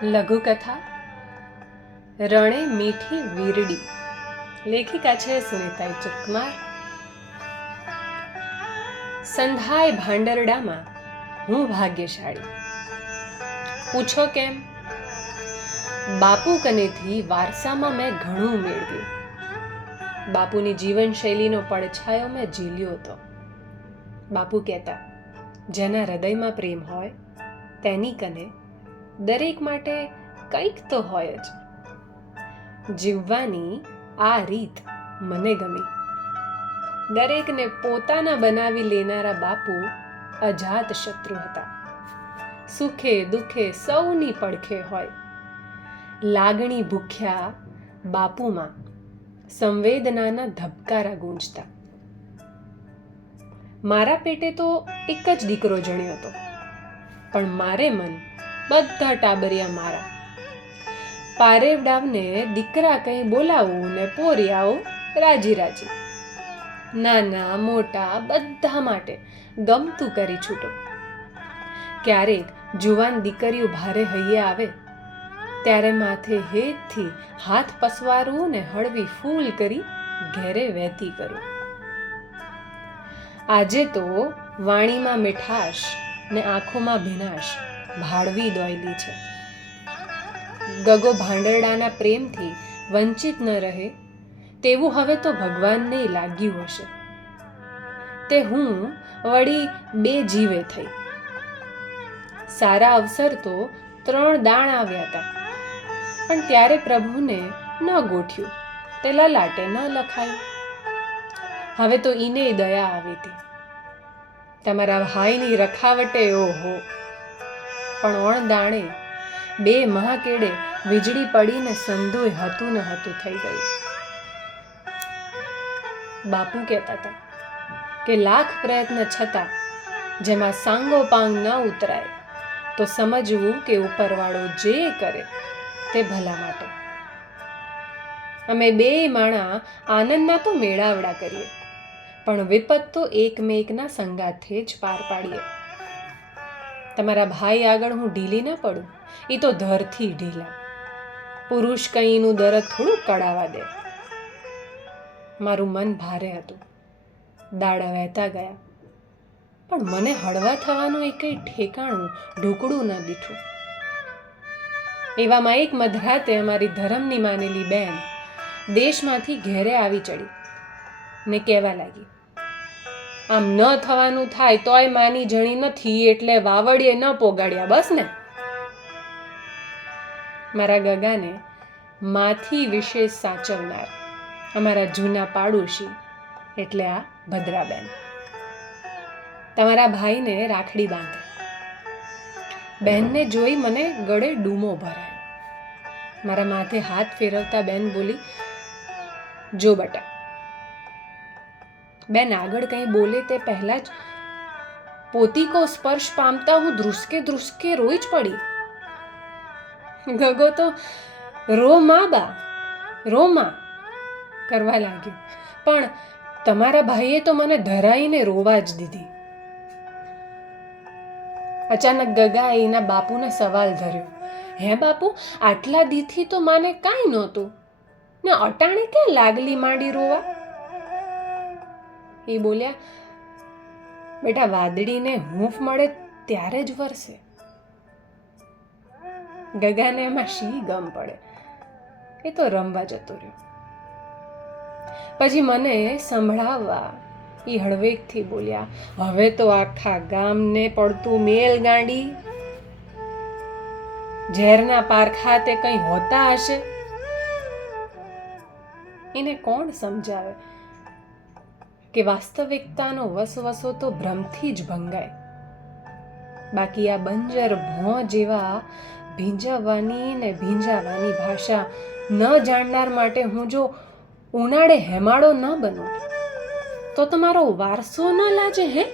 લઘુકથા રણે મીઠી વીરડી. લેખિકા છે સુનિતા ચુકમાર. સંધાય ભાંડરડામાં હું ભાગ્યશાળી. પૂછો કેમ? બાપુ કનેથી વારસામાં મેં ઘણું મેળવ્યું. બાપુની જીવનશૈલીનો પડછાયો મેં ઝીલ્યો હતો. બાપુ કહેતા, જેના હૃદયમાં પ્રેમ હોય તેની કને દરેક માટે કંઈક તો હોય જ. જીવવાની આ રીત મને ગમી. દરેકને પોતાના બનાવી લેનારા બાપુ અજાત શત્રુ હતા. સુખે દુઃખે સૌની પડખે હોય. લાગણી ભૂખ્યા બાપુમાં સંવેદનાના ધબકારા ગૂંજતા. મારા પેટે તો એક જ દીકરો જણ્યો હતો, પણ મારે મન બધા ટાબરિયા મારા. પારેવડાવને દીકરા કંઈ બોલાવું ને પોરિયાઓ રાજી રાજી. નાના મોટા બધા માટે ગમતું કરી છૂટો. ક્યારેક જુવાન દીકરીઓ ભારે હૈયે આવે ત્યારે માથે હેતથી હાથ પસવારવું ને હળવી ફૂલ કરી ઘેરે વહેતી કરું. આજે તો વાણીમાં મીઠાશ ને આંખોમાં ભીનાશ ભાળવી દોયલી છે. ગગો ભાંડરડાના પ્રેમથી વંચિત ન રહે તેવું હવે તો ભગવાનને લાગ્યું હશે. તે હું વળી બે જીવે થઈ. સારા અવસર તો 3 દાણ આવ્યા હતા, પણ ત્યારે પ્રભુને ન ગોઠ્યું, તે લલાટે ન લખાયું. હવે તો ઈને દયા આવી હતી. તમારા ભાઈની રખાવટે ઓહો, પણ ઓણ દાણે 2 મહાકેડે વીજળી પડીને સંધુય હતું ને હતું થઈ ગયું. બાપુ કહેતા હતા કે લાખ પ્રયત્ન છતાં જેમાં સાંગો પાંગ ન ઉતરાય તો સમજવું કે ઉપરવાળો જે કરે તે ભલા માટે. અમે 2 માણા આનંદમાં તો મેળાવડા કરીએ, પણ વિપત તો એકમેકના સંગાથે જ પાર પાડીએ. તમારા ભાઈ આગળ હું ઢીલી ના પડું, એ તો ધરથી ઢીલા. પુરુષ કંઈનું દરદ થોડું કડાવા દે. મારું મન ભારે હતું. દાડા વહેતા ગયા, પણ મને હળવા થવાનું એ કંઈ ઠેકાણું ઢોકળું ન દીઠું. એવામાં એક મધરાતે અમારી ધરમની માનેલી બેન દેશમાંથી ઘેરે આવી ચડી ને કહેવા લાગી, આમ ન થવાનું થાય તોય માની જણી નથી એટલે વાવડીએ ન પોગાડ્યા બસ ને. મારા ગગાને માથી વિશેષ સાચવનાર અમારા જૂના પાડોશી એટલે આ ભદ્રાબેન તમારા ભાઈને રાખડી બાંધે. બહેનને જોઈ મને ગળે ડૂમો ભરાયો. મારા માથે હાથ ફેરવતા બેન બોલી, જો બટા. બેન આગળ કંઈ બોલે તે પહેલા જ પોતીકો સ્પર્શ પામતા હું ધ્રુસકે રોઈ જ પડી. ગગો તો રો બા રોમાં કરવા લાગ્યો, પણ તમારા ભાઈએ તો મને ધરાઈને રોવા જ દીધી. અચાનક ગગાએ એના બાપુને સવાલ ધર્યો, હે બાપુ, આટલા દીથી તો માને કાંઈ નહોતું ને અટાણે ક્યાં લાગલી માંડી રોવા? એ બોલ્યા, બેટા વાદળીને હૂંફ મળે ત્યારે જ વરસે. ગગાને એમાં શી ગમ પડે, એ તો રમવા જતો રહ્યો. પછી મને સંભળાવવા એ હળવેકથી બોલ્યા, હવે તો આખા ગામને પડતું મેલ ગાંડી. ઝેરના પારખા તે કંઈ હોતા હશે. એને કોણ સમજાવે કે વાસ્તવિકતાનો વસવસો તો ભ્રમથી જ ભંગાય. બાકી આ બંજર ભોં જેવા ભીંજાવાની ને ભીંજાવાની ભાષા ન જાણનાર માટે હું જો ઉનાળે હેમાળો ન બનું તો તમારો વારસો ન લાજે. હે,